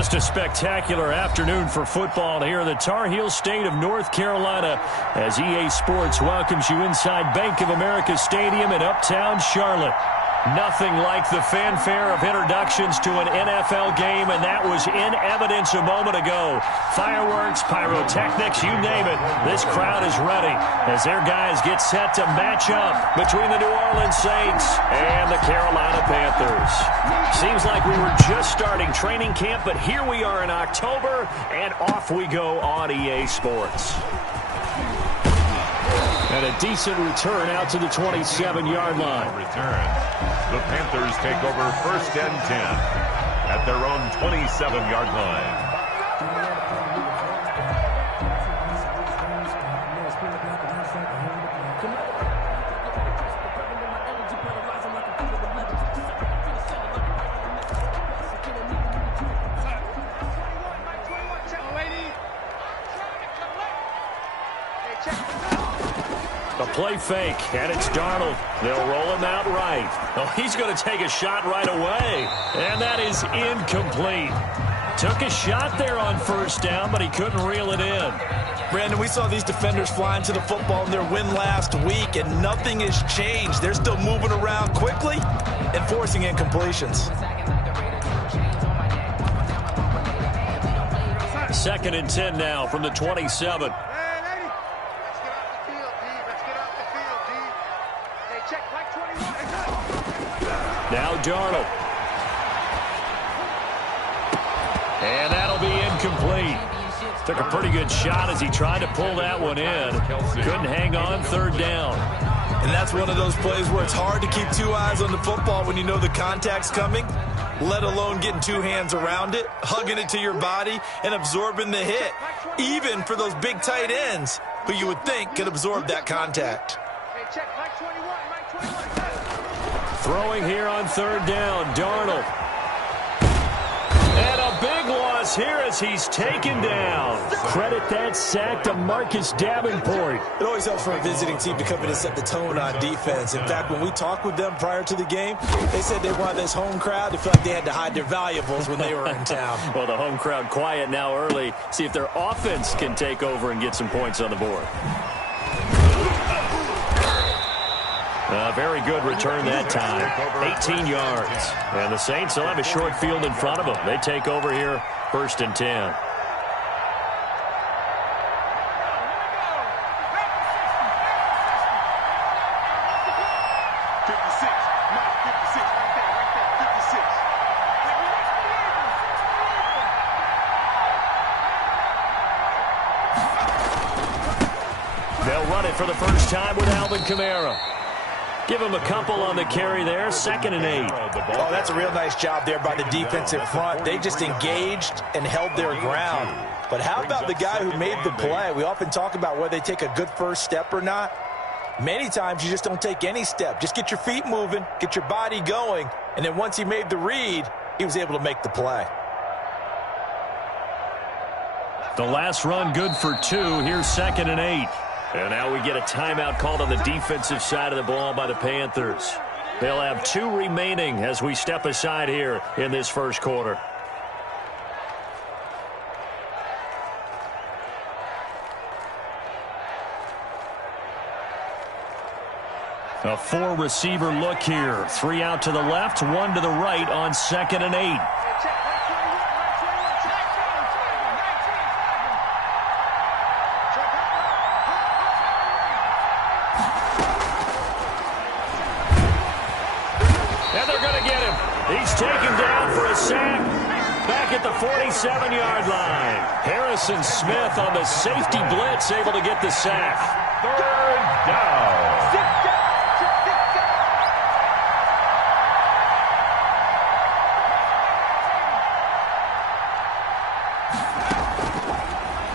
Just a spectacular afternoon for football here in the Tar Heel state of North Carolina as EA Sports welcomes you inside Bank of America Stadium in Uptown Charlotte. Nothing like the fanfare of introductions to an NFL game, and that was in evidence a moment ago. Fireworks, pyrotechnics, you name it. This crowd is ready as their guys get set to match up between the New Orleans Saints and the Carolina Panthers. Seems like we were just starting training camp, but here we are in October, and off we go on EA Sports. And a decent return out to the 27-yard line. The Panthers take over 1st and 10 at their own 27-yard line. A play fake, and it's Darnold. They'll roll him out right. Oh, he's going to take a shot right away, and that is incomplete. Took a shot there on 1st down, but he couldn't reel it in. Brandon, we saw these defenders flying to the football in their win last week, and nothing has changed. They're still moving around quickly and forcing incompletions. 2nd and 10 now from the 27. Now Darnold. And that'll be incomplete. Took a pretty good shot as he tried to pull that one in. Couldn't hang on 3rd down. And that's one of those plays where it's hard to keep 2 eyes on the football when you know the contact's coming, let alone getting 2 hands around it, hugging it to your body, and absorbing the hit, even for those big tight ends who you would think could absorb that contact. Throwing here on 3rd down, Darnold. And a big loss here as he's taken down. Credit that sack to Marcus Davenport. It always helps for a visiting team to come in and set the tone on defense. In fact, when we talked with them prior to the game, they said they wanted this home crowd to feel like they had to hide their valuables when they were in town. Well, the home crowd quiet now early. See if their offense can take over and get some points on the board. Very good return that time. 18 yards. And the Saints will have a short field in front of them. They take over here 1st and 10. They'll run it for the first time with Alvin Kamara. Give him a couple on the carry there. 2nd and 8. Oh, that's a real nice job there by the defensive front. They just engaged and held their ground. But how about the guy who made the play? We often talk about whether they take a good first step or not. Many times you just don't take any step. Just get your feet moving, get your body going, and then once he made the read, he was able to make the play. The last run good for 2. Here's 2nd and 8. And now we get a timeout called on the defensive side of the ball by the Panthers. They'll have 2 remaining as we step aside here in this 1st quarter. A 4-receiver look here. 3 out to the left, 1 to the right on 2nd and 8. He's taken down for a sack back at the 47-yard line. Harrison Smith on the safety blitz, able to get the sack. 3rd down.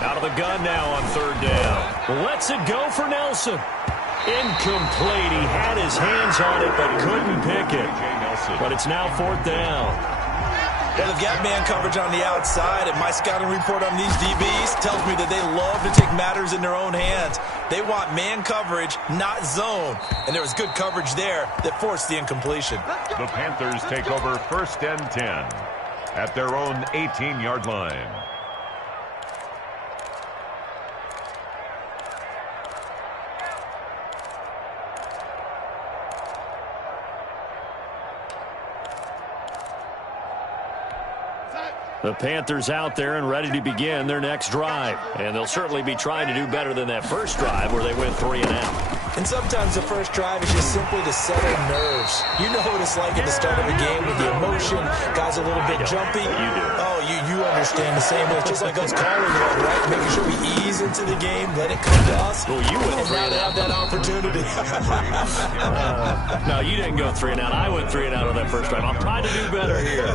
Out of the gun now on 3rd down. Lets it go for Nelson. Incomplete. He had his hands on it but couldn't pick it. But it's now 4th down. Well, they've got man coverage on the outside, and my scouting report on these DBs tells me that they love to take matters in their own hands. They want man coverage, not zone. And there was good coverage there that forced the incompletion. The Panthers take over 1st and 10 at their own 18-yard line. The Panthers out there and ready to begin their next drive. And they'll certainly be trying to do better than that first drive where they went 3 and out. And sometimes the first drive is just simply to settle nerves. You know what it's like at the start of a game with the emotion. Guys a little bit jumpy. You do. Oh, you understand the same way. It's just like us calling one, right? Making sure we ease into the game, let it come to us. Well, you went and 3 now and they out. have that opportunity. No, you didn't go 3 and out. I went 3 and out on that first drive. I'm trying to do better here.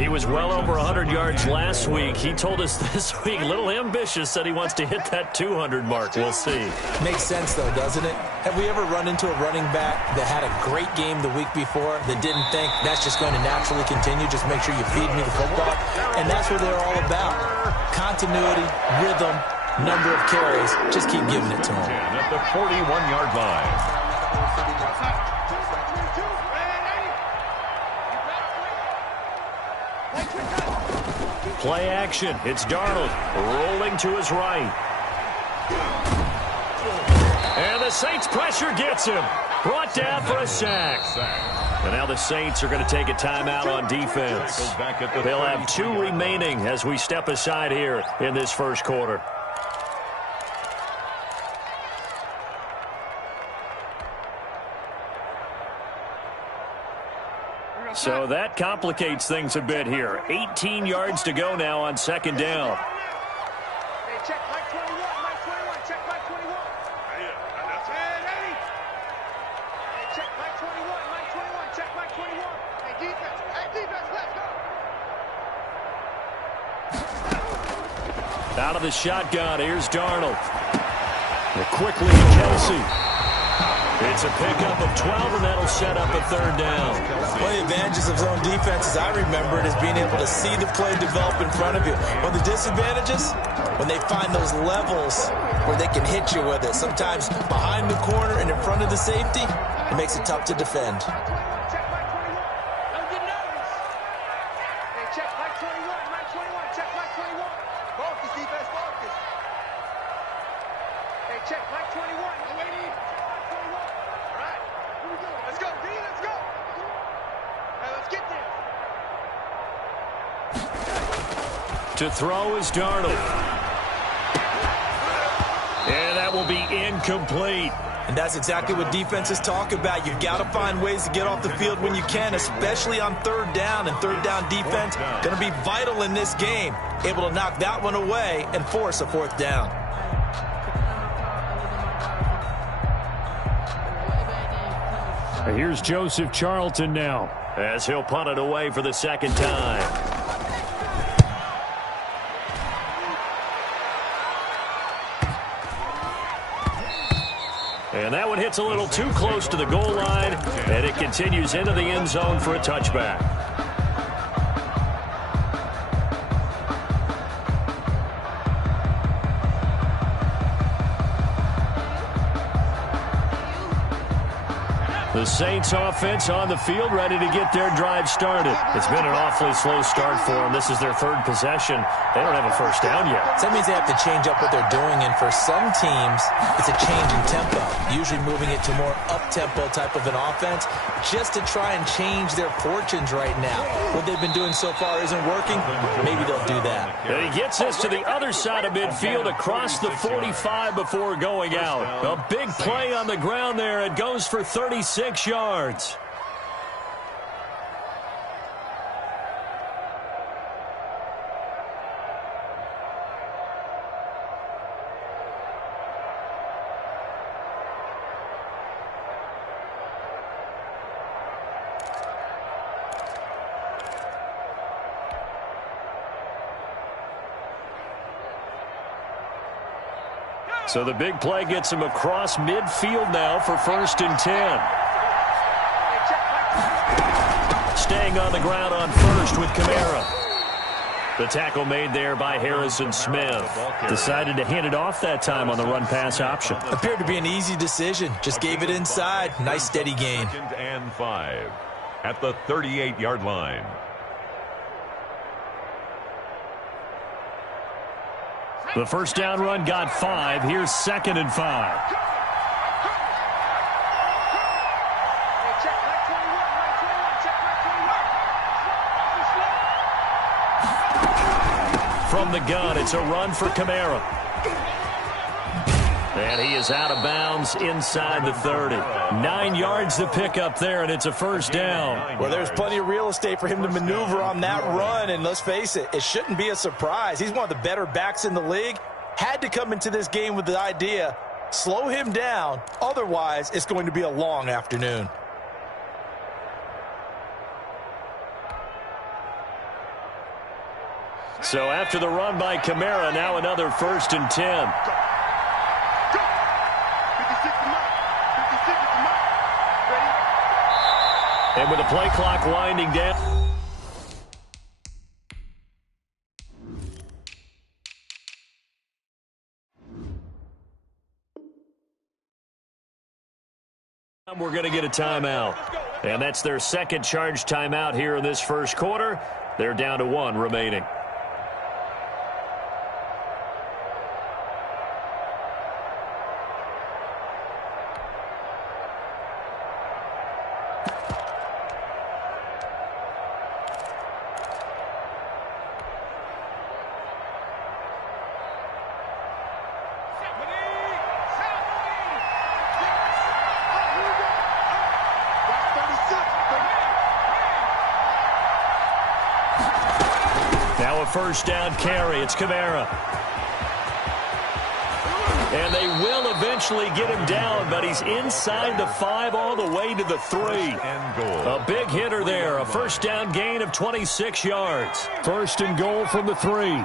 He was well over 100 yards last week. He told us this week, a little ambitious, said he wants to hit that 200 mark. We'll see. Makes sense, though, doesn't it? Have we ever run into a running back that had a great game the week before that didn't think that's just going to naturally continue? Just make sure you feed me the football. And that's what they're all about. Continuity, rhythm, number of carries. Just keep giving it to them. At the 41-yard line. Play action. It's Darnold rolling to his right. And the Saints pressure gets him. Brought down for a sack. And now the Saints are going to take a timeout on defense. They'll have 2 remaining as we step aside here in this first quarter. So that complicates things a bit here. 18 yards to go now on second down. Hey, check Mike 21, Mike 21, check Mike 21. That's it, Eddie. Hey, check Mike 21, Mike 21, check Mike 21. Hey, defense, let's go. Out of the shotgun, here's Darnold. And quickly to Kelsey. It's a pickup of 12, and that'll set up a third down. One of the advantages of zone defense, as I remember it, is being able to see the play develop in front of you. One of the disadvantages, when they find those levels where they can hit you with it, sometimes behind the corner and in front of the safety, it makes it tough to defend. Check Mike 21. Don't get nervous. Hey, check Mike 21, Mike 21, check Mike 21. Focus, defense, focus. Hey, check Mike 21. No waiting. All right. Here we go. Let's go, D. Let's go. Hey, let's get there. To throw is Darnold. And that will be incomplete. And that's exactly what defenses talk about. You've got to find ways to get off the field when you can, especially on third down. And third down defense going to be vital in this game. Able to knock that one away and force a fourth down. Here's Joseph Charlton now, as he'll punt it away for the second time. And that one hits a little too close to the goal line, and it continues into the end zone for a touchback. The Saints offense on the field, ready to get their drive started. It's been an awfully slow start for them. This is their third possession. They don't have a first down yet. So that means they have to change up what they're doing, and for some teams, it's a change in tempo, usually moving it to more up-tempo type of an offense, just to try and change their fortunes right now. What they've been doing so far isn't working. Maybe they'll do that. And he gets this to the other side of midfield across the 45 before going out. A big play on the ground there. It goes for 36 yards. So the big play gets him across midfield now for 1st and 10. Staying on the ground on first with Kamara. The tackle made there by Harrison Smith. Decided to hand it off that time on the run-pass option. Appeared to be an easy decision. Just gave it inside. Nice steady gain. 2nd and 5 at the 38-yard line. The first down run got 5. Here's 2nd and 5. From the gun, it's a run for Kamara. And he is out of bounds inside the 30. 9 yards to pick up there, and it's a first down. Well, there's plenty of real estate for him to maneuver on that run, and let's face it, it shouldn't be a surprise. He's one of the better backs in the league. Had to come into this game with the idea, slow him down, otherwise it's going to be a long afternoon. So after the run by Kamara, now another 1st and 10. And with the play clock winding down. We're going to get a timeout. And that's their second charge timeout here in this first quarter. They're down to 1 remaining. Now a first down carry. It's Kamara. And they will eventually get him down, but he's inside the 5 all the way to the 3. A big hitter there. A first down gain of 26 yards. 1st and goal from the 3.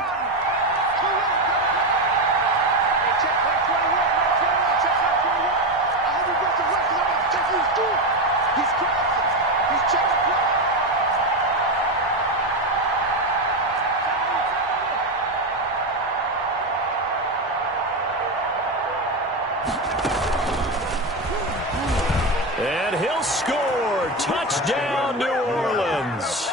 And he'll score. Touchdown, New Orleans.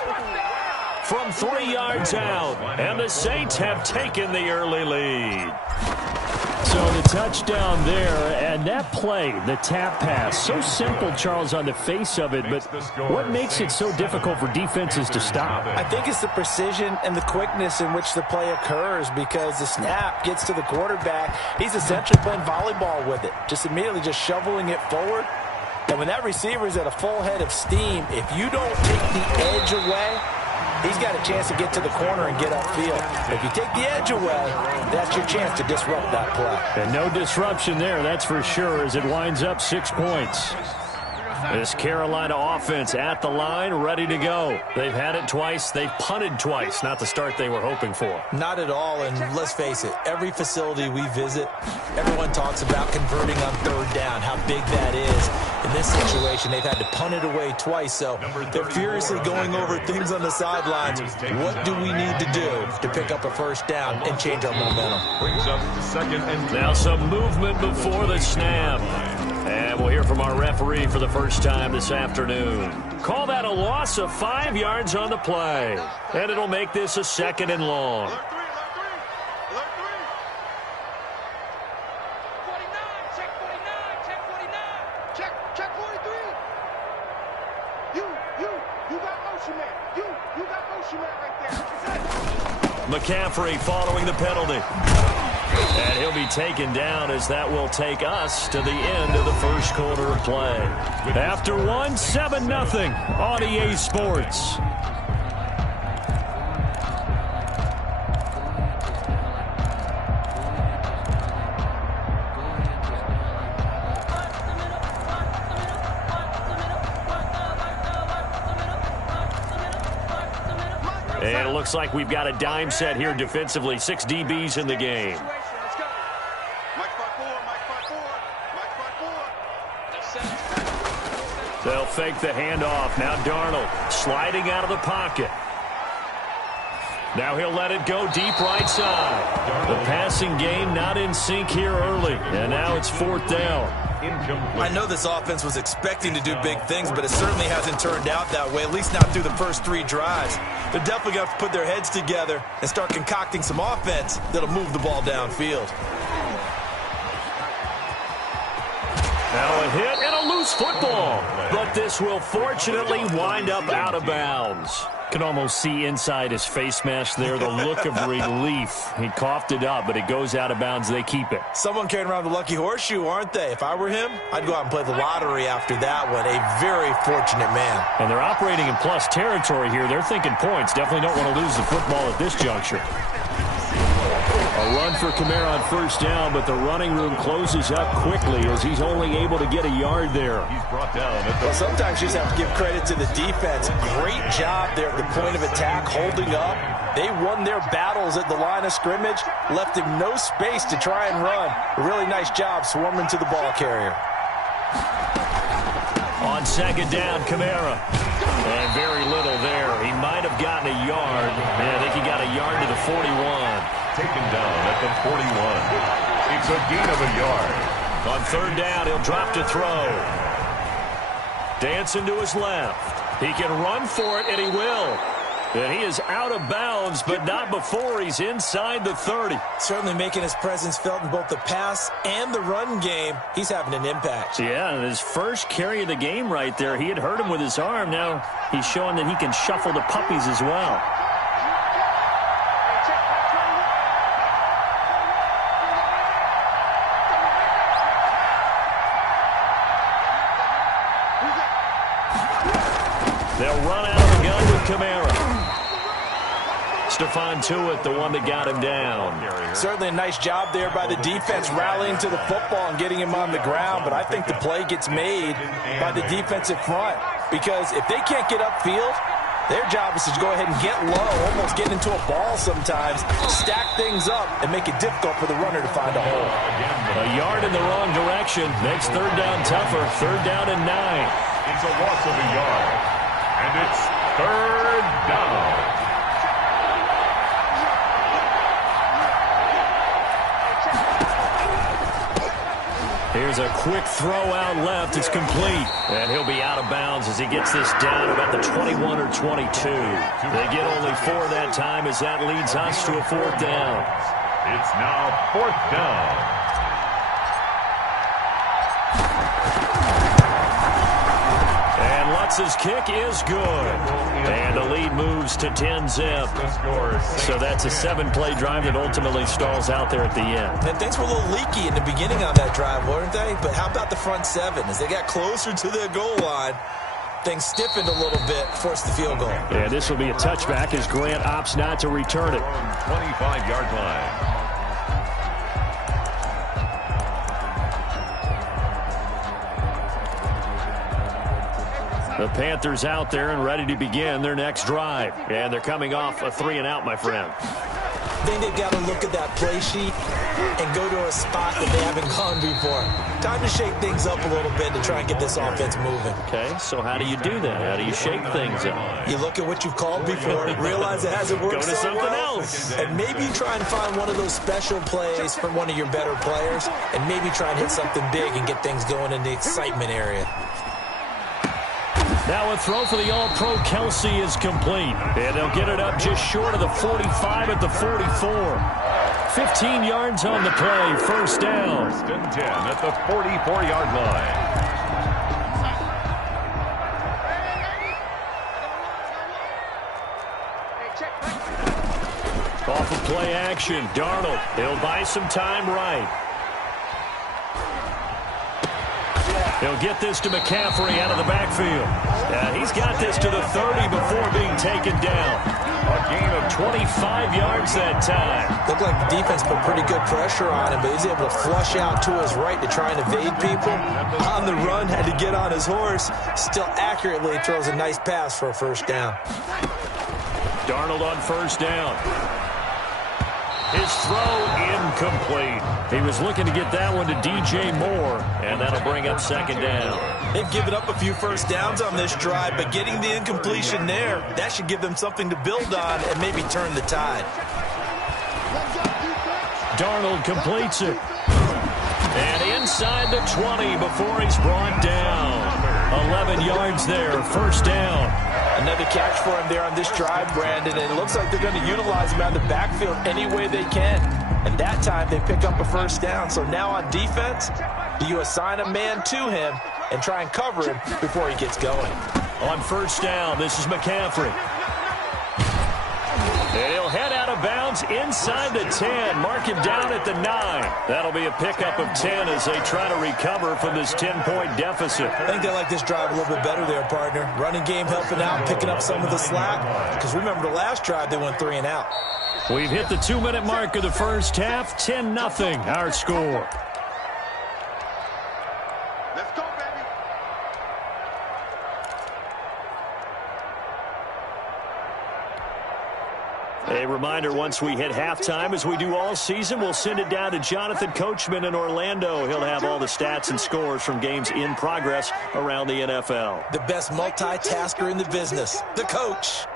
From 3 yards out. And the Saints have taken the early lead. So the touchdown there, and that play, the tap pass, so simple, Charles, on the face of it, but what makes it so difficult for defenses to stop? I think it's the precision and the quickness in which the play occurs, because the snap gets to the quarterback. He's essentially playing volleyball with it, just immediately just shoveling it forward. And when that receiver is at a full head of steam, if you don't take the edge away, he's got a chance to get to the corner and get upfield. If you take the edge away, that's your chance to disrupt that play. And no disruption there, that's for sure, as it winds up 6 points. This Carolina offense at the line, ready to go. They've had it twice. They've punted twice. Not the start they were hoping for. Not at all, and let's face it, every facility we visit, everyone talks about converting on 3rd down, how big that is. In this situation, they've had to punt it away twice, so they're furiously going over things on the sidelines. What do we need to do to pick up a 1st down and change our momentum? Brings up 2nd and 10. Now some movement before the snap. And we'll hear from our referee for the first time this afternoon. Call that a loss of 5 yards on the play. And it'll make this a 2nd and long. McCaffrey following the penalty. And he'll be taken down, as that will take us to the end of the first quarter of play. After 1, 7-0 on EA Sports. And it looks like we've got a dime set here defensively. 6 DBs in the game. They'll fake the handoff. Now Darnold sliding out of the pocket. Now he'll let it go deep right side. The passing game not in sync here early, and now it's 4th down. I know this offense was expecting to do big things, but it certainly hasn't turned out that way, at least not through the first 3 drives. They're definitely going to have to put their heads together and start concocting some offense that'll move the ball downfield. Now a hit and a loose football, but this will fortunately wind up out of bounds. Can almost see inside his face mask there the look of relief. He coughed it up, but it goes out of bounds. They keep it. Someone carrying around the lucky horseshoe, aren't they? If I were him, I'd go out and play the lottery after that one. A very fortunate man. And they're operating in plus territory here. They're thinking points. Definitely don't want to lose the football at this juncture. A run for Kamara on 1st down, but the running room closes up quickly as he's only able to get a yard there. He's brought down. Well, sometimes you just have to give credit to the defense. Great job there at the point of attack, holding up. They won their battles at the line of scrimmage, left him no space to try and run. A really nice job swarming to the ball carrier. On 2nd down, Kamara. And very little there. He might have gotten a yard. Yeah, I think he got a yard to the 41. Taken down at the 41. It's a gain of a yard. On 3rd down, he'll drop to throw. Dancing to his left. He can run for it, and he will. And he is out of bounds, but not before he's inside the 30. Certainly making his presence felt in both the pass and the run game. He's having an impact. Yeah, and his first carry of the game right there, he had hurt him with his arm. Now he's showing that he can shuffle the puppies as well. They'll run out of the gun with Kamara. Stephon Tuitt, the one that got him down. Certainly a nice job there by the defense rallying to the football and getting him on the ground, but I think the play gets made by the defensive front because if they can't get upfield, their job is to go ahead and get low, almost get into a ball sometimes, stack things up, and make it difficult for the runner to find a hole. A yard in the wrong direction makes 3rd down tougher. 3rd down and 9. It's a loss of a yard. And it's 3rd down. Here's a quick throw out left. It's complete. And he'll be out of bounds as he gets this down about the 21 or 22. They get only 4 that time as that leads us to a 4th down. It's now 4th down. Lutz's kick is good. And the lead moves to 10-zip. So that's a 7-play drive that ultimately stalls out there at the end. And things were a little leaky in the beginning on that drive, weren't they? But how about the front 7? As they got closer to their goal line, things stiffened a little bit, forced the field goal. Yeah, this will be a touchback as Grant opts not to return it. 25-yard line. The Panthers out there and ready to begin their next drive. And they're coming off a 3-and-out, my friend. I think they've got to look at that play sheet and go to a spot that they haven't gone before. Time to shake things up a little bit to try and get this offense moving. Okay, so how do you do that? How do you shake things up? You look at what you've called before, realize it hasn't worked Go to so something well, else. and maybe try and find one of those special plays from one of your better players, and maybe try and hit something big and get things going in the excitement area. Now a throw for the All-Pro Kelsey is complete. And they'll get it up just short of the 45 at the 44. 15 yards on the play, 1st down. 1st and 10 at the 44-yard line. Off of play action, Darnold. He'll buy some time right. He'll get this to McCaffrey out of the backfield. He's got this to the 30 before being taken down. A gain of 25 yards that time. Looked like the defense put pretty good pressure on him, but he's able to flush out to his right to try and evade people. On the run, had to get on his horse. Still accurately throws a nice pass for a 1st down. Darnold on 1st down. His throw incomplete. He was looking to get that one to DJ Moore, and that'll bring up second down. They've given up a few first downs on this drive, but getting the incompletion there, that should give them something to build on and maybe turn the tide. Darnold completes it. And inside the 20 before he's brought down. 11 yards there, first down. Another catch for him there on this drive, Brandon, and it looks like they're going to utilize him out of the backfield any way they can. And that time they pick up a first down. So now on defense, do you assign a man to him and try and cover him before he gets going? On first down, this is McCaffrey. And he'll head out of bounds inside the 10. Mark him down at the 9. That'll be a pickup of 10 as they try to recover from this 10-point deficit. I think they like this drive a little bit better there, partner. Running game helping out, picking up some of the slack. Because remember the last drive, they went 3 and out. We've hit the 2-minute mark of the first half. 10-0 our score. Let's go, baby. A reminder, once we hit halftime, as we do all season, we'll send it down to Jonathan Coachman in Orlando. He'll have all the stats and scores from games in progress around the NFL. The best multitasker in the business, the coach.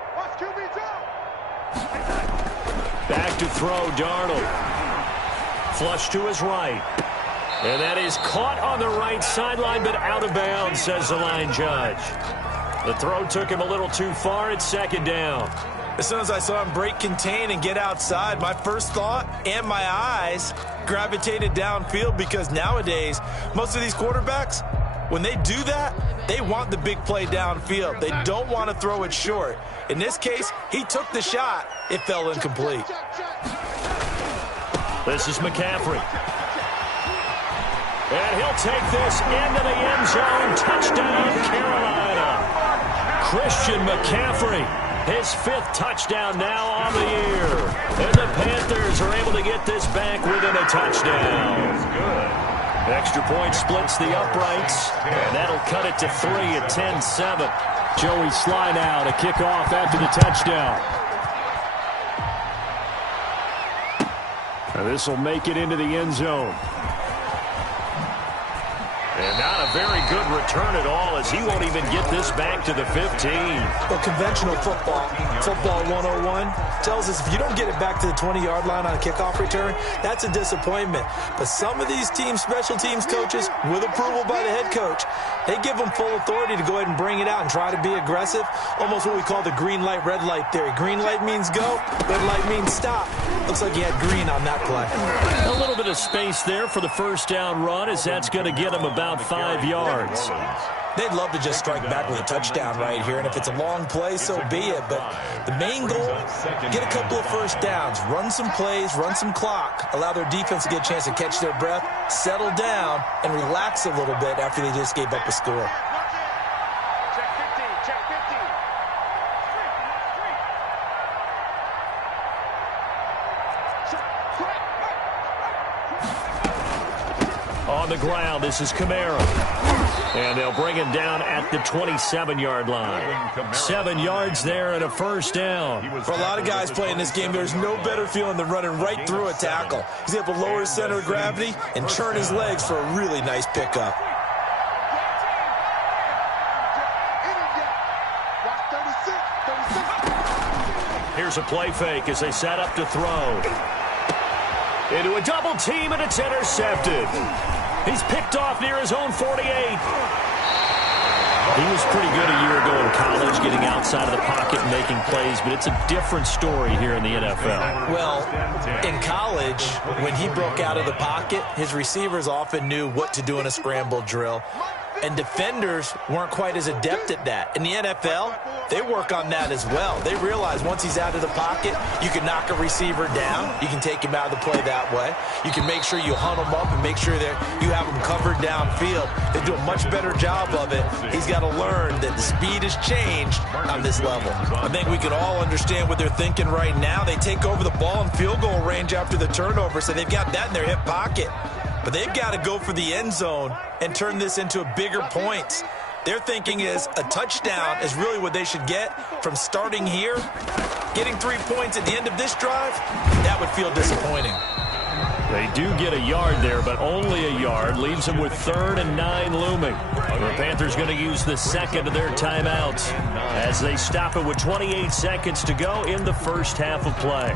Back to throw, Darnold. Flush to his right. And that is caught on the right sideline, but out of bounds, says the line judge. The throw took him a little too far. It's second down. As soon as I saw him break contain and get outside, my first thought and my eyes gravitated downfield, because nowadays, most of these quarterbacks, when they do that, they want the big play downfield. They don't want to throw it short. In this case, he took the shot. It fell incomplete. This is McCaffrey. And he'll take this into the end zone. Touchdown, Carolina. Christian McCaffrey. His 5th touchdown now on the year. And the Panthers are able to get this back within a touchdown. Extra point splits the uprights, and that'll cut it to 3 at 10-7. Joey Sly now to kick off after the touchdown. And this will make it into the end zone. And not a very good return at all, as he won't even get this back to the 15. Well, conventional football 101, tells us if you don't get it back to the 20-yard line on a kickoff return, that's a disappointment. But some of these teams, special teams coaches, with approval by the head coach, they give them full authority to go ahead and bring it out and try to be aggressive. Almost what we call the green light, red light theory. Green light means go, red light means stop. Looks like he had green on that play. A little bit of space there for the first down run, as that's going to get him about 5 yards. They'd love to just strike back with a touchdown right here, and if it's a long play, so be it. But the main goal, get a couple of first downs, run some plays, run some clock, allow their defense to get a chance to catch their breath, settle down, and relax a little bit after they just gave up a score. Check 15, check 15. On the ground, this is Kamara. And they'll bring him down at the 27-yard line. 7 yards there and a first down. For a lot of guys playing this game, there's no better feeling than running right through a tackle. He's able to lower his center of gravity and turn his legs for a really nice pickup. Here's a play fake as they set up to throw. Into a double team, and it's intercepted. He's picked off near his own 48. He was pretty good a year ago in college, getting outside of the pocket and making plays, but it's a different story here in the NFL. Well, in college, when he broke out of the pocket, his receivers often knew what to do in a scramble drill. And defenders weren't quite as adept at that. In the NFL, they work on that as well. They realize once he's out of the pocket, you can knock a receiver down. You can take him out of the play that way. You can make sure you hunt him up and make sure that you have him covered downfield. They do a much better job of it. He's got to learn that the speed has changed on this level. I think we can all understand what they're thinking right now. They take over the ball in field goal range after the turnover, so they've got that in their hip pocket. But they've got to go for the end zone and turn this into a bigger points. Their thinking is a touchdown is really what they should get from starting here Getting 3 points at the end of this drive, that would feel disappointing. They do get a yard there, but only a yard. Leaves them with 3rd and 9 looming. The Panthers going to use the second of their timeouts as they stop it with 28 seconds to go in the first half of play.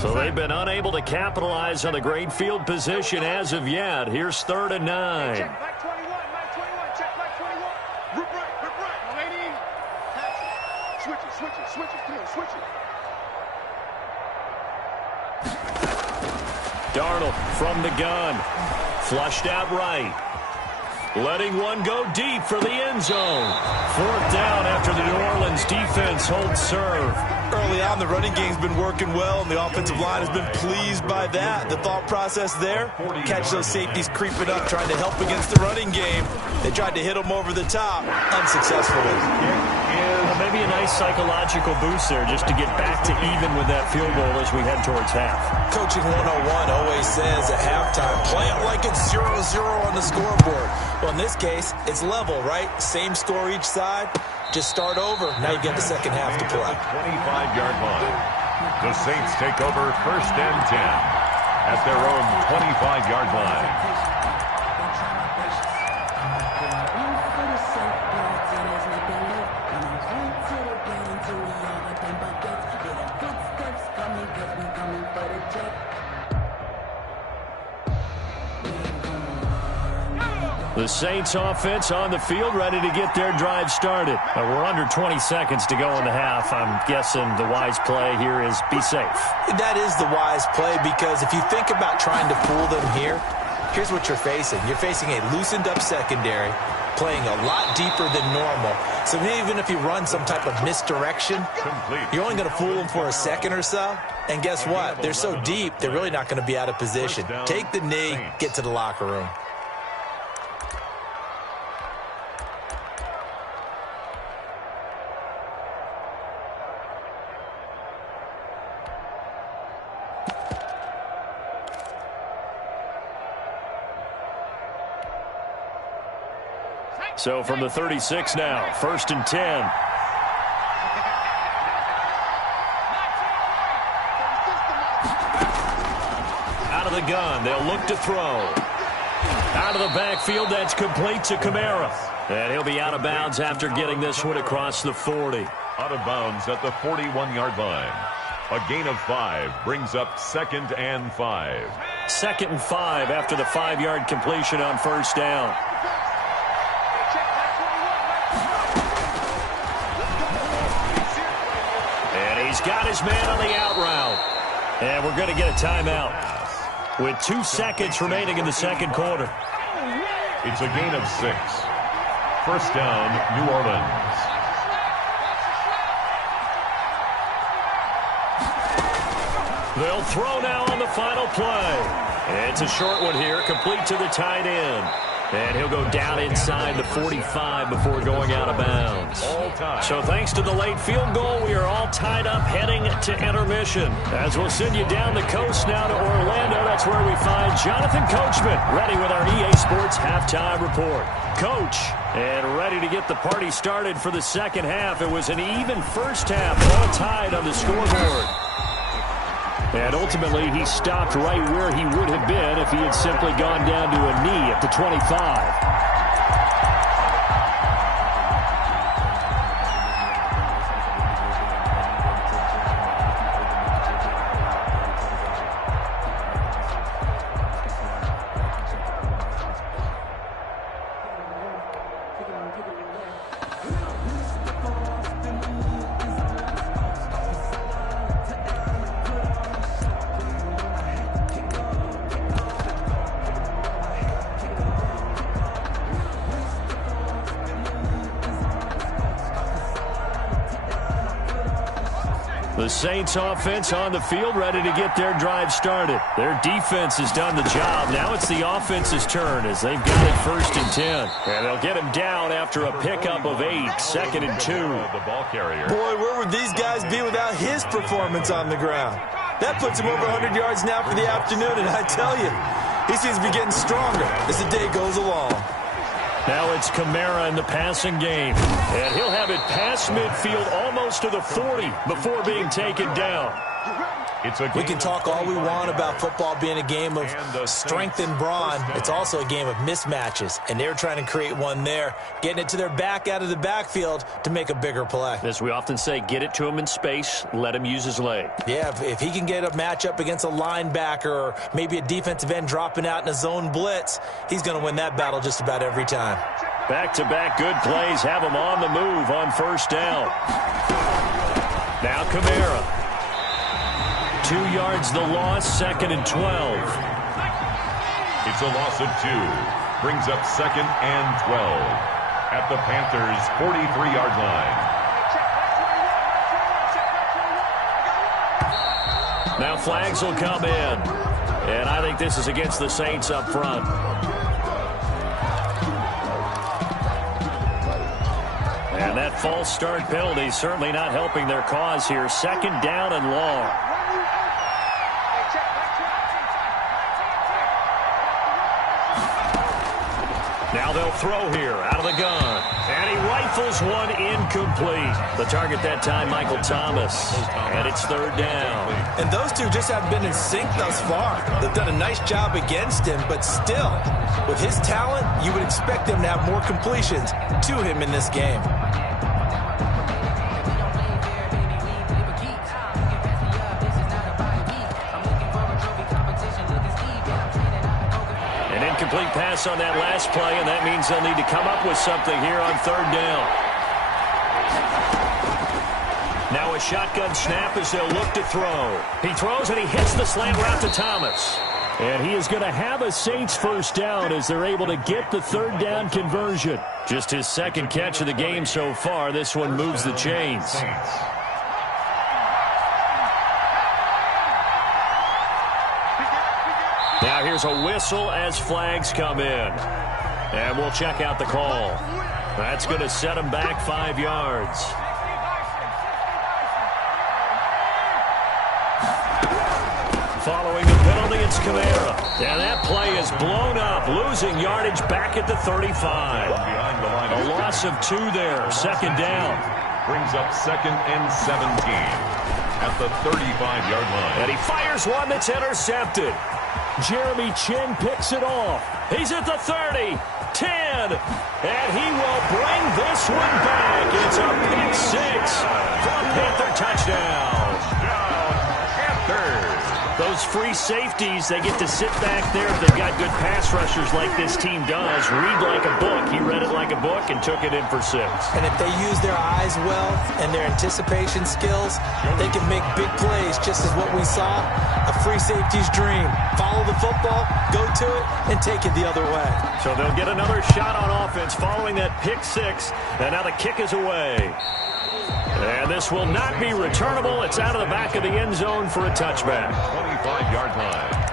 So they've been unable to capitalize on the great field position as of yet. Here's 3rd and 9. Check back 21, Mike 21, check back 21. Rip right, my lady. Switch it, come on, switch it. Darnold from the gun. Flushed out right. Letting one go deep for the end zone. 4th down after the New Orleans defense holds serve. Early on, the running game's been working well, and the offensive line has been pleased by that. The thought process there, catch those safeties creeping up, trying to help against the running game. They tried to hit them over the top, unsuccessfully. Maybe a nice psychological boost there just to get back to even with that field goal as we head towards half. Coaching 101 always says at halftime, play it like it's 0-0 on the scoreboard. Well, in this case, it's level, right? Same score each side. Just start over. Now you get the second half to play. 25-yard line. The Saints take over 1st and 10 at their own 25-yard line. The Saints offense on the field, ready to get their drive started. We're under 20 seconds to go in the half. I'm guessing the wise play here is be safe. That is the wise play, because if you think about trying to fool them here, here's what you're facing. You're facing a loosened up secondary, playing a lot deeper than normal. So even if you run some type of misdirection, you're only going to fool them for a second or so. And guess what? They're so deep, they're really not going to be out of position. Take the knee, get to the locker room. So from the 36 now, 1st and 10. Out of the gun, they'll look to throw. Out of the backfield, that's complete to Kamara. And he'll be out of bounds after getting this one across the 40. Out of bounds at the 41-yard line. A gain of 5 brings up 2nd and 5. 2nd and 5 after the 5-yard completion on 1st down. He's got his man on the out route. And we're going to get a timeout with 2 seconds remaining in the second quarter. It's a gain of 6. 1st down, New Orleans. They'll throw now on the final play. It's a short one here, complete to the tight end. And he'll go down inside the 45 before going out of bounds. So thanks to the late field goal, we are all tied up heading to intermission. As we'll send you down the coast now to Orlando, that's where we find Jonathan Coachman, ready with our EA Sports halftime report. Coach, and ready to get the party started for the second half. It was an even first half, all tied on the scoreboard. And ultimately, he stopped right where he would have been if he had simply gone down to a knee at the 25. The Saints offense on the field, ready to get their drive started. Their defense has done the job. Now it's the offense's turn as they've got it 1st and 10. And they'll get him down after a pickup of 8, 2nd and 2. The ball carrier. Boy, where would these guys be without his performance on the ground? That puts him over 100 yards now for the afternoon, and I tell you, he seems to be getting stronger as the day goes along. Now it's Kamara in the passing game. And he'll have it past midfield almost to the 40 before being taken down. We can talk all we want about football being a game of strength and brawn. It's also a game of mismatches, and they're trying to create one there, getting it to their back out of the backfield to make a bigger play. As we often say, get it to him in space, let him use his leg. Yeah, if he can get a matchup against a linebacker or maybe a defensive end dropping out in a zone blitz, he's going to win that battle just about every time. Back-to-back good plays have him on the move on first down. Now Kamara. 2 yards the loss, 2nd and 12. It's a loss of 2. Brings up 2nd and 12 at the Panthers' 43-yard line. Now flags will come in. And I think this is against the Saints up front. And that false start penalty certainly not helping their cause here. 2nd down and long. Now they'll throw here out of the gun. And he rifles one incomplete. The target that time, Michael Thomas. And it's 3rd down. And those two just haven't been in sync thus far. They've done a nice job against him, but still, with his talent, you would expect them to have more completions to him in this game. Complete pass on that last play, and that means they'll need to come up with something here on 3rd down. Now a shotgun snap as they'll look to throw. He throws and he hits the slant route to Thomas. And he is going to have a Saints first down as they're able to get the 3rd down conversion. Just his 2nd catch of the game so far. This one moves the chains. Now here's a whistle as flags come in. And we'll check out the call. That's going to set him back 5 yards. Following the penalty, it's Kamara. And that play is blown up, losing yardage back at the 35. A loss of 2 there, 2nd down. Brings up 2nd and 17 at the 35-yard line. And he fires one that's intercepted. Jeremy Chin picks it off. He's at the 30, 10, and he will bring this one back. It's a pick 6 for a Panther touchdown. Panthers. Those free safeties, they get to sit back there if they've got good pass rushers like this team does. Read like a book. He read it like a book and took it in for 6. And if they use their eyes well and their anticipation skills, they can make big plays, just as what we saw. A free safety's dream. Follow the football, go to it, and take it the other way. So they'll get another shot on offense following that pick 6. And now the kick is away. And this will not be returnable. It's out of the back of the end zone for a touchback. 25-yard line.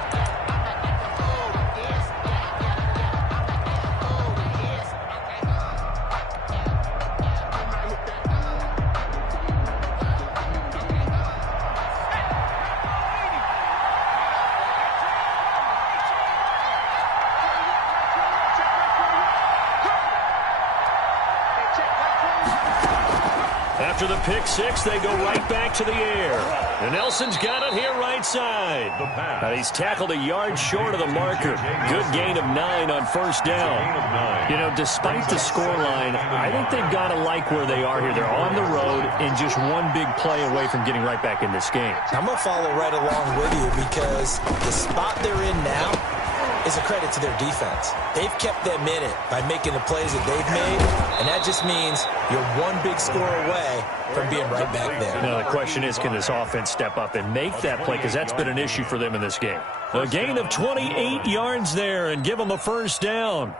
After the pick 6, they go right back to the air. And Nelson's got it here right side. And he's tackled a yard short of the marker. Good gain of 9 on first down. You know, despite the scoreline, I think they've got to like where they are here. They're on the road and just one big play away from getting right back in this game. I'm going to follow right along with you because the spot they're in now is a credit to their defense. They've kept them in it by making the plays that they've made, and that just means you're one big score away from being right back there. Now, the question is, can this offense step up and make that play? Because that's been an issue for them in this game. A gain of 28 yards there and give them a first down.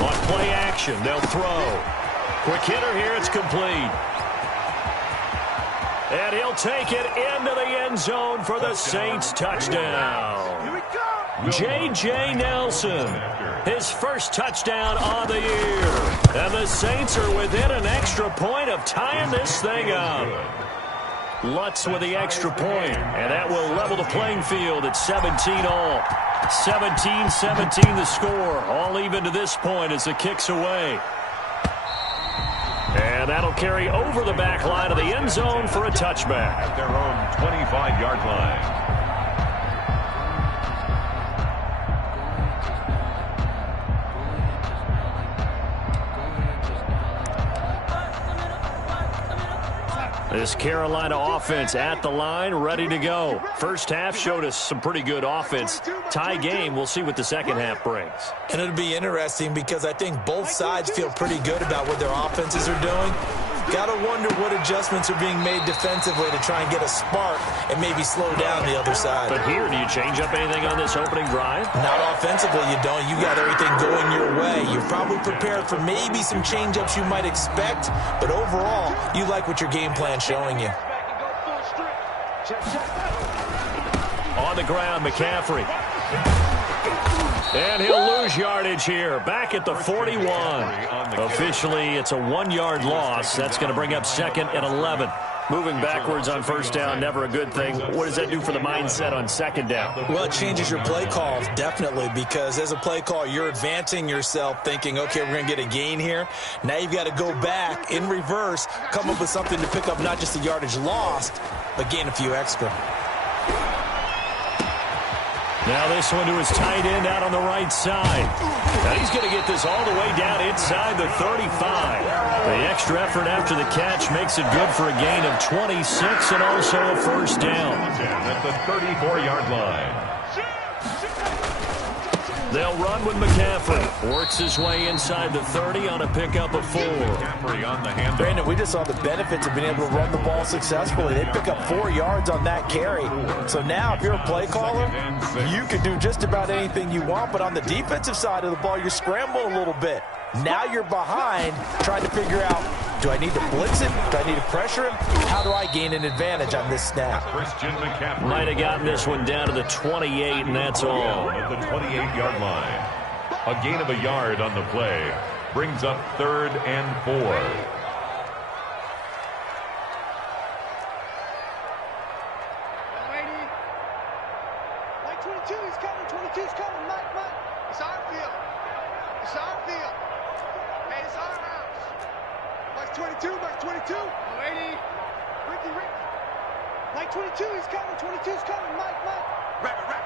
On play action, they'll throw. Quick hitter here, it's complete. And he'll take it into the end zone for the Saints touchdown. J.J. Nelson, his first touchdown on the year. And the Saints are within an extra point of tying this thing up. Lutz with the extra point, and that will level the playing field at 17 all. 17-17 the score, all even to this point as the kick's away. And that'll carry over the back line of the end zone for a touchback. At their own 25-yard line. This Carolina offense at the line, ready to go. First half showed us some pretty good offense. Tie game, we'll see what the second half brings. And it'll be interesting because I think both sides feel pretty good about what their offenses are doing. Got to wonder what adjustments are being made defensively to try and get a spark and maybe slow down the other side. But here, do you change up anything on this opening drive? Not offensively, you don't. You got everything going your way. You're probably prepared for maybe some change-ups you might expect, but overall, you like what your game plan's showing you. On the ground, McCaffrey. And he'll lose yardage here, back at the 41. Officially, it's a 1-yard loss. That's going to bring up second and 11. Moving backwards on first down, never a good thing. What does that do for the mindset on second down? Well, it changes your play call, definitely, because as a play call, you're advancing yourself thinking, okay, we're going to get a gain here. Now you've got to go back in reverse, come up with something to pick up not just the yardage lost, but gain a few extra. Now this one to his tight end out on the right side. Now he's going to get this all the way down inside the 35. The extra effort after the catch makes it good for a gain of 26 and also a first down. At the 34-yard line. They'll run with McCaffrey. Works his way inside the 30 on a pickup of 4. McCaffrey on the handoff. Brandon, we just saw the benefits of being able to run the ball successfully. They pick up 4 yards on that carry. So now if you're a play caller, you can do just about anything you want. But on the defensive side of the ball, you're scrambling a little bit. Now you're behind trying to figure out, do I need to blitz him? Do I need to pressure him? How do I gain an advantage on this snap? Christian McCaffrey. Might have gotten this one down to the 28, and that's all. At the 28-yard line. A gain of a yard on the play brings up 3rd and 4. Mike 22, he's coming. 22's coming. Mike. It's our field. It's our field. Hey, it's our house. Mike 22. Oh, 80. Ricky. Mike 22, he's coming. 22's coming. Mike. Rabbit.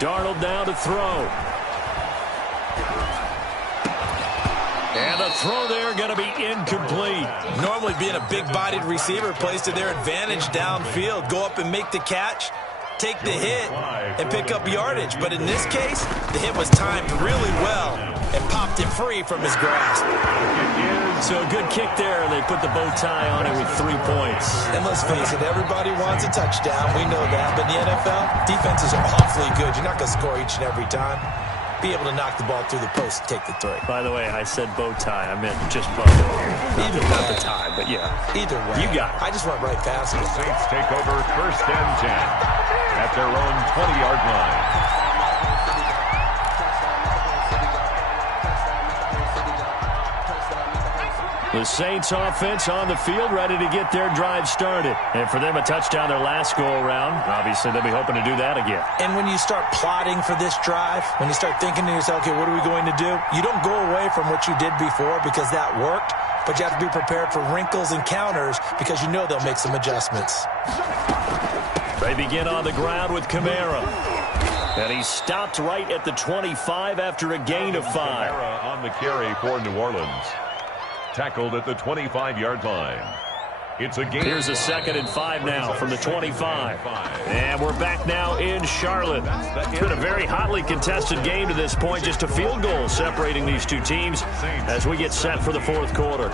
Darnold now to throw. And the throw there going to be incomplete. Normally being a big-bodied receiver plays to their advantage downfield. Go up and make the catch, take the hit, and pick up yardage. But in this case, the hit was timed really well and popped it free from his grasp. So a good kick there, and they put the bow tie on it with 3 points. And let's face it, everybody wants a touchdown. We know that. But in the NFL, defenses are awfully good. You're not going to score each and every time. Be able to knock the ball through the post and take the 3. By the way, I said bow tie. I meant just bow. Not the tie, but yeah. Either way. You got it. I just went right past it. The Saints take over 1st and 10 at their own 20-yard line. The Saints offense on the field, ready to get their drive started. And for them, a touchdown their last go-around. Obviously, they'll be hoping to do that again. And when you start plotting for this drive, when you start thinking to yourself, okay, what are we going to do? You don't go away from what you did before because that worked, but you have to be prepared for wrinkles and counters because you know they'll make some adjustments. They begin on the ground with Kamara. And he stopped right at the 25 after a gain of 5. Kamara on the carry for New Orleans. Tackled at the 25-yard line. It's a game. Here's a 2nd and 5 now from the 25. And we're back now in Charlotte. It's been a very hotly contested game to this point. Just a field goal separating these two teams as we get set for the 4th quarter.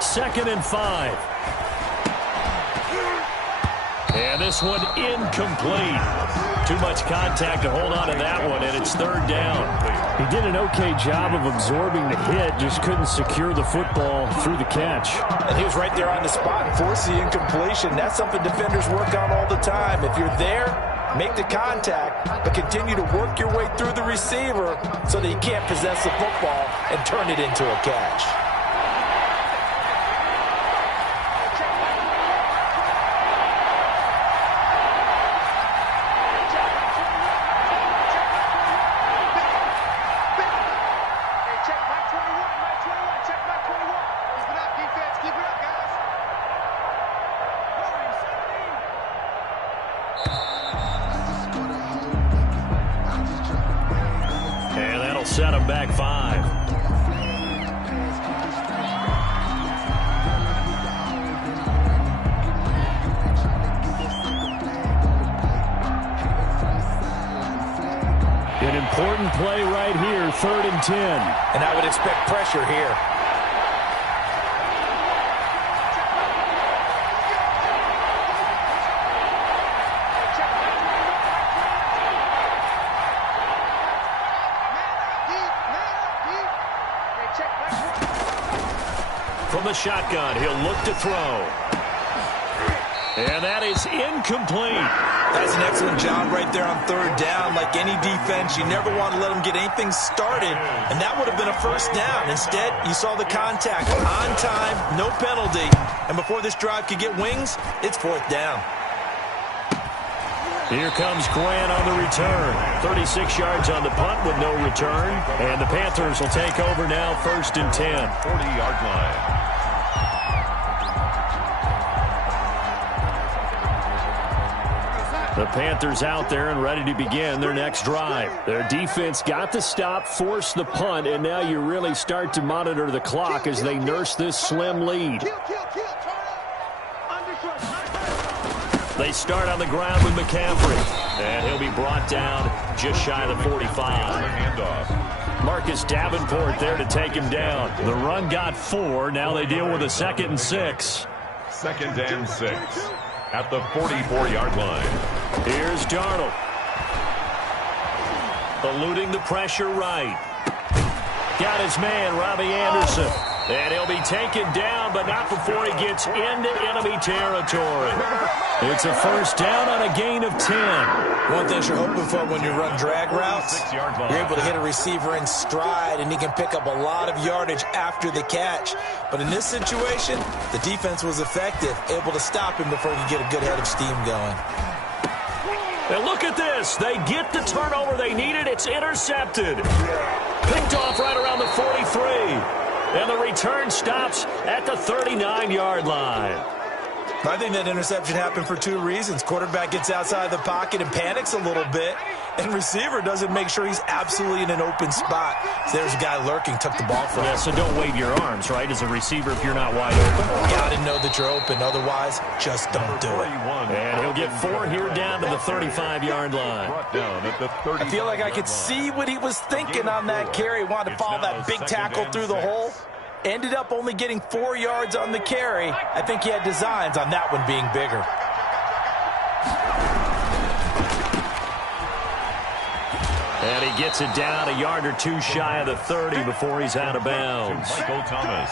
Second and 5. And this one incomplete. Too much contact to hold on to that one, and it's third down. He did an okay job of absorbing the hit, just couldn't secure the football through the catch. And he was right there on the spot and forced the incompletion. That's something defenders work on all the time. If you're there, make the contact, but continue to work your way through the receiver so that you can't possess the football and turn it into a catch. Set him back 5. An important play right here, 3rd and 10. And I would expect pressure here. From the shotgun, he'll look to throw. And that is incomplete. That's an excellent job right there on 3rd down. Like any defense, you never want to let them get anything started, and that would have been a 1st down. Instead, you saw the contact on time, no penalty, and before this drive could get wings, it's 4th down. Here comes Grant on the return. 36 yards on the punt with no return. And the Panthers will take over now, 1st and 10. 40-yard line. The Panthers out there and ready to begin their next drive. Their defense got the stop, forced the punt, and now you really start to monitor the clock as they nurse this slim lead. They start on the ground with McCaffrey, and he'll be brought down just shy of the 45. Marcus Davenport there to take him down. The run got 4. Now they deal with a 2nd and 6. 2nd and 6 at the 44-yard line. Here's Darnold. Eluding the pressure right. Got his man, Robbie Anderson. And he'll be taken down, but not before he gets into enemy territory. It's a 1st down on a gain of 10. One thing you're hoping for when you run drag routes, you're able to hit a receiver in stride, and he can pick up a lot of yardage after the catch. But in this situation, the defense was effective, able to stop him before he could get a good head of steam going. And look at this. They get the turnover they needed. It's intercepted. Picked off right around the 43. And the return stops at the 39-yard line. I think that interception happened for 2 reasons. Quarterback gets outside the pocket and panics a little bit, and receiver doesn't make sure he's absolutely in an open spot. So there's a guy lurking, took the ball from him. Yeah, so don't wave your arms, right, as a receiver if you're not wide open. Got to know that you're open. Otherwise, just don't do it. And he'll get 4 here down to the 35-yard line. I feel like I could see what he was thinking on that carry. Wanted to follow that big tackle through the hole. Ended up only getting 4 yards on the carry. I think he had designs on that one being bigger. And he gets it down a yard or 2 shy of the 30 before he's out of bounds.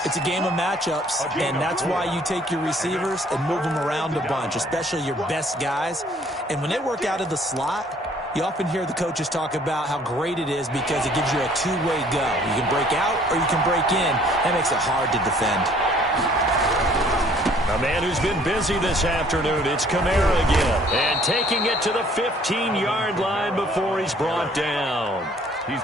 It's a game of matchups, and that's why you take your receivers and move them around a bunch, especially your best guys. And when they work out of the slot, you often hear the coaches talk about how great it is because it gives you a 2-way go. You can break out or you can break in. That makes it hard to defend. A man who's been busy this afternoon, it's Kamara again. And taking it to the 15-yard line before he's brought down.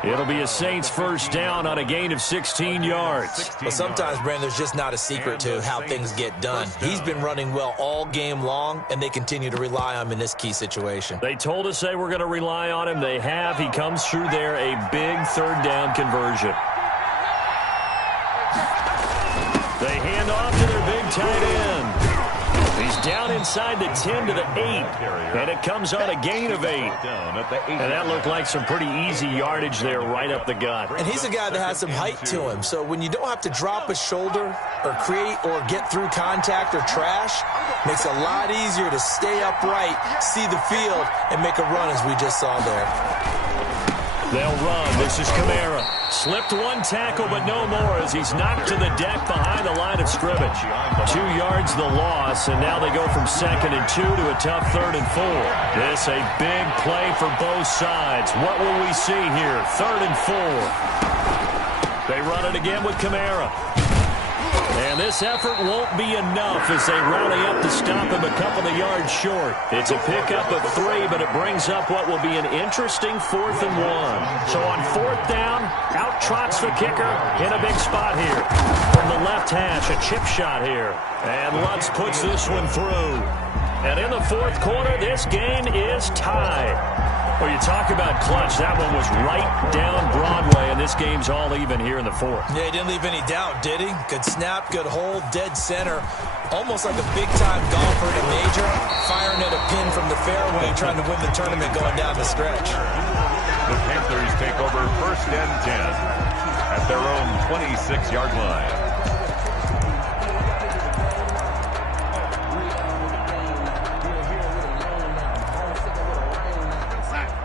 It'll be a Saints 1st down on a gain of 16 yards. Well, sometimes, Brandon, there's just not a secret to how things get done. He's been running well all game long, and they continue to rely on him in this key situation. They told us they were going to rely on him. They have. He comes through there, a big 3rd down conversion. They hand off to their big tight end. He's down inside the 10 to the 8. And it comes on a gain of 8. And that looked like some pretty easy yardage there right up the gut. And he's a guy that has some height to him. So when you don't have to drop a shoulder or create or get through contact or trash, makes it a lot easier to stay upright, see the field, and make a run as we just saw there. They'll run. This is Kamara. Slipped one tackle, but no more as he's knocked to the deck behind the line of scrimmage. 2 yards the loss, and now they go from 2nd and 2 to a tough 3rd and 4. This a big play for both sides. What will we see here? 3rd and 4. They run it again with Kamara. And this effort won't be enough as they rally up to stop him a couple of yards short. It's a pickup of 3, but it brings up what will be an interesting 4th and 1. So on 4th down, out trots the kicker in a big spot here. From the left hash, a chip shot here. And Lutz puts this one through. And in the 4th quarter, this game is tied. Well, you talk about clutch. That one was right down Broadway, and this game's all even here in the 4th. Yeah, he didn't leave any doubt, did he? Good snap, good hold, dead center. Almost like a big-time golfer at a major, firing at a pin from the fairway, trying to win the tournament going down the stretch. The Panthers take over 1st and 10 at their own 26-yard line.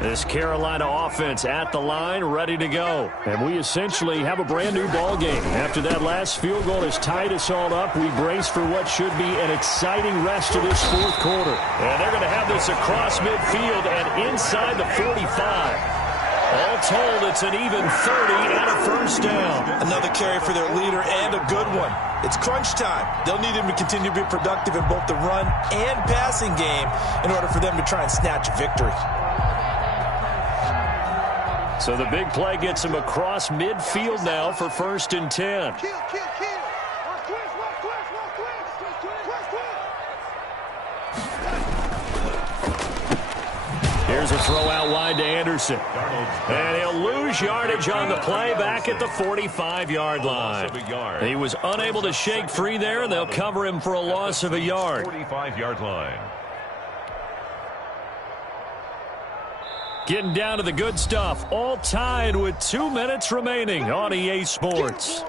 This Carolina offense at the line, ready to go. And we essentially have a brand-new ball game. After that last field goal has tied us all up, we brace for what should be an exciting rest of this 4th quarter. And they're going to have this across midfield and inside the 45. All told, it's an even 30 and a 1st down. Another carry for their leader and a good one. It's crunch time. They'll need him to continue to be productive in both the run and passing game in order for them to try and snatch a victory. So the big play gets him across midfield now for 1st and 10. Here's a throw out wide to Anderson. And he'll lose yardage on the play back at the 45-yard line. He was unable to shake free there, and they'll cover him for a loss of a yard. 45-yard line. Getting down to the good stuff. All tied with 2 minutes remaining on EA Sports.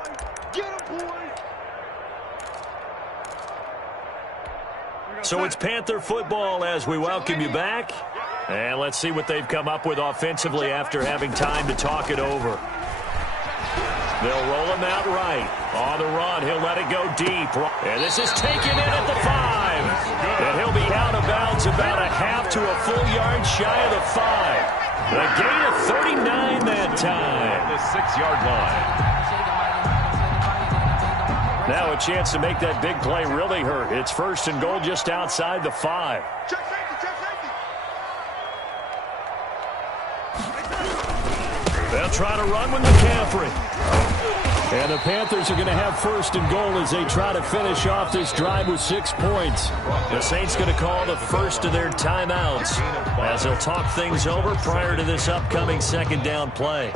So it's Panther football as we welcome you back. And let's see what they've come up with offensively after having time to talk it over. They'll roll him out right. On the run, he'll let it go deep. And this is taken in at the 5. And he'll be out of bounds about a half to a full yard shy of the 5. A gain of 39 that time. The 6-yard line. Now a chance to make that big play really hurt. It's 1st and goal just outside the 5. They'll try to run with McCaffrey. And the Panthers are going to have 1st and goal as they try to finish off this drive with 6 points. The Saints going to call the first of their timeouts as they'll talk things over prior to this upcoming 2nd down play.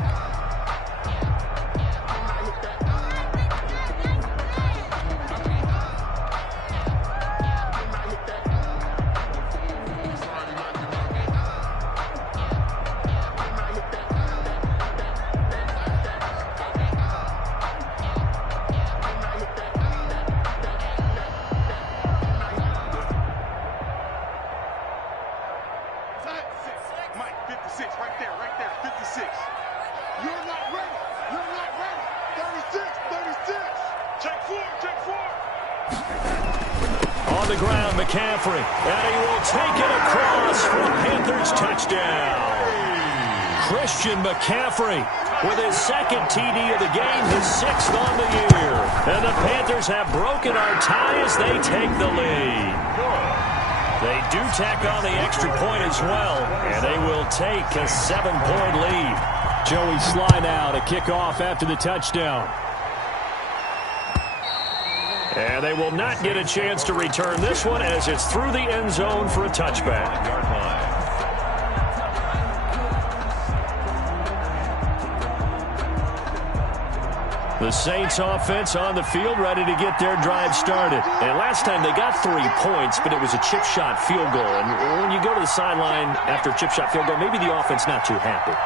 McCaffrey, and he will take it across for a Panthers touchdown. Christian McCaffrey with his 2nd TD of the game, his 6th on the year. And the Panthers have broken our tie as they take the lead. They do tack on the extra point as well, and they will take a 7-point lead. Joey Sly now to kick off after the touchdown. And they will not get a chance to return this one as it's through the end zone for a touchback. The Saints offense on the field, ready to get their drive started. And last time they got 3 points, but it was a chip shot field goal. And when you go to the sideline after a chip shot field goal, maybe the offense not too happy.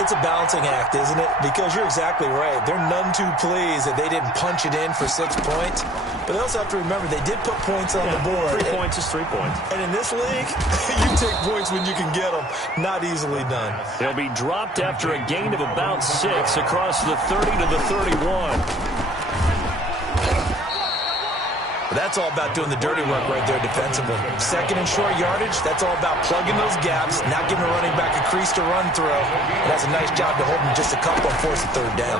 It's a balancing act, isn't it? Because you're exactly right. They're none too pleased that they didn't punch it in for 6 points. But they also have to remember they did put points on the board. 3 points is 3 points. And in this league, you take points when you can get them. Not easily done. They'll be dropped after a gain of about 6 across the 30 to the 31. That's all about doing the dirty work right there defensively. Second and short yardage, that's all about plugging those gaps, not giving a running back a crease to run through. And that's a nice job to hold him just a couple and force a third down.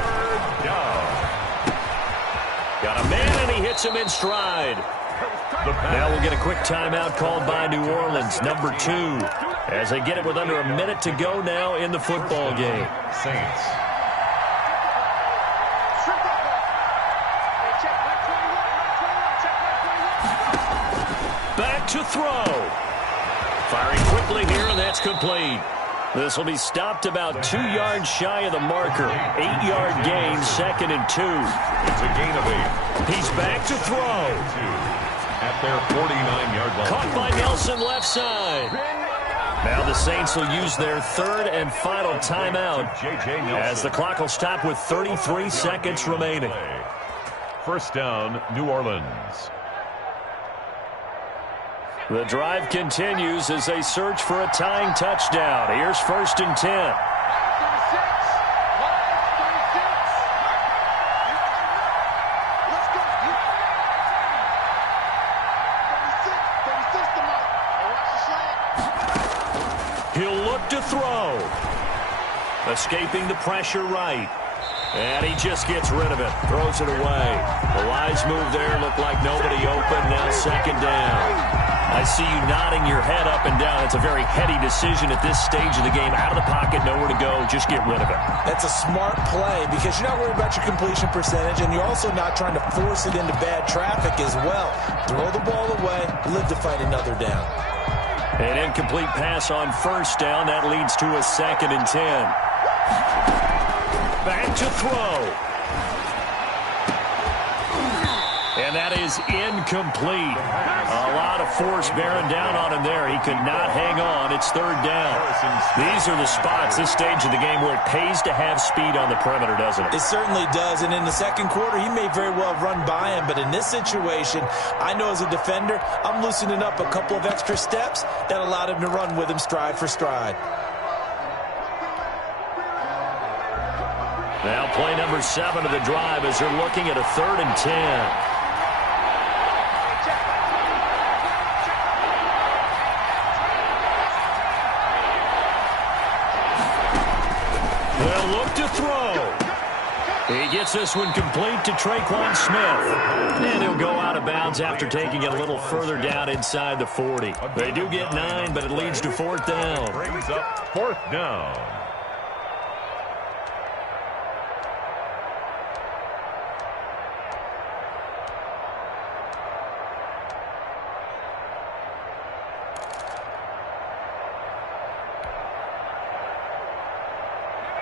Got a man, and he hits him in stride. Now we'll get a quick timeout called by New Orleans, number 2, as they get it with under a minute to go now in the football game. Saints. Back to throw. Firing quickly here, and that's complete. This will be stopped about 2 yards shy of the marker. 8-yard gain, 2nd and 2. It's a gain of 8. He's back to throw. At their 49-yard line. Caught by Nelson left side. Now the Saints will use their 3rd and final timeout as the clock will stop with 33 seconds remaining. First down, New Orleans. The drive continues as they search for a tying touchdown. Here's 1st and 10. He'll look to throw. Escaping the pressure right. And he just gets rid of it. Throws it away. The wise move there. Looked like nobody open. Now 2nd down. I see you nodding your head up and down. It's a very heady decision at this stage of the game. Out of the pocket, nowhere to go. Just get rid of it. That's a smart play because you're not worried about your completion percentage, and you're also not trying to force it into bad traffic as well. Throw the ball away, live to fight another down. An incomplete pass on 1st down. That leads to a 2nd and 10. Back to throw. And that is incomplete. A lot of force bearing down on him there. He could not hang on. It's 3rd down. These are the spots, this stage of the game, where it pays to have speed on the perimeter, doesn't it? It certainly does. And in the 2nd quarter, he may very well run by him. But in this situation, I know as a defender, I'm loosening up a couple of extra steps that allowed him to run with him stride for stride. Now play number 7 of the drive as they're looking at a 3rd and 10. They'll look to throw. He gets this one complete to Traquan Smith. And he'll go out of bounds after taking it a little further down inside the 40. They do get 9, but it leads to 4th down. Brings up 4th down.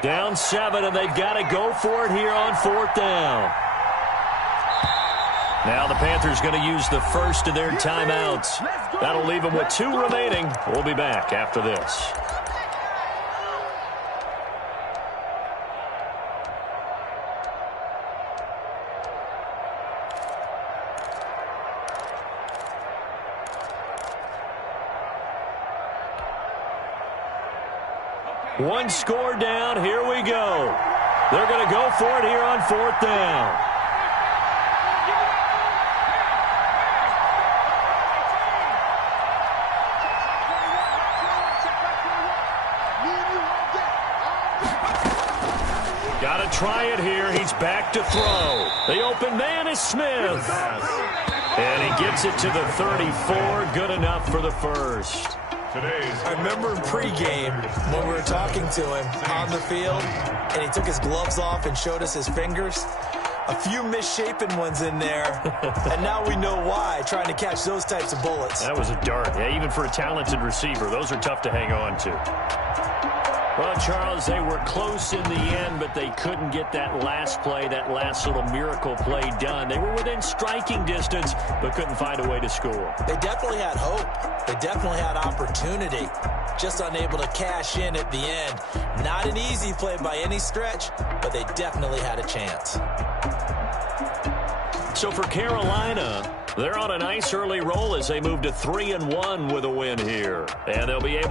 Down 7, and they've got to go for it here on 4th down. Now the Panthers going to use the first of their timeouts. That'll leave them with 2 remaining. We'll be back after this. One score down. Here we go. They're going to go for it here on 4th down. Got to try it here. He's back to throw. The open man is Smith. And he gets it to the 34. Good enough for the first. I remember in pregame when we were talking to him on the field, and he took his gloves off and showed us his fingers. A few misshapen ones in there, and now we know why, trying to catch those types of bullets. That was a dart. Yeah, even for a talented receiver, those are tough to hang on to. Well, Charles, they were close in the end, but they couldn't get that last play, that last little miracle play done. They were within striking distance, but couldn't find a way to score. They definitely had hope. They definitely had opportunity. Just unable to cash in at the end. Not an easy play by any stretch, but they definitely had a chance. So for Carolina, they're on a nice early roll as they move to 3-1 with a win here. And they'll be able to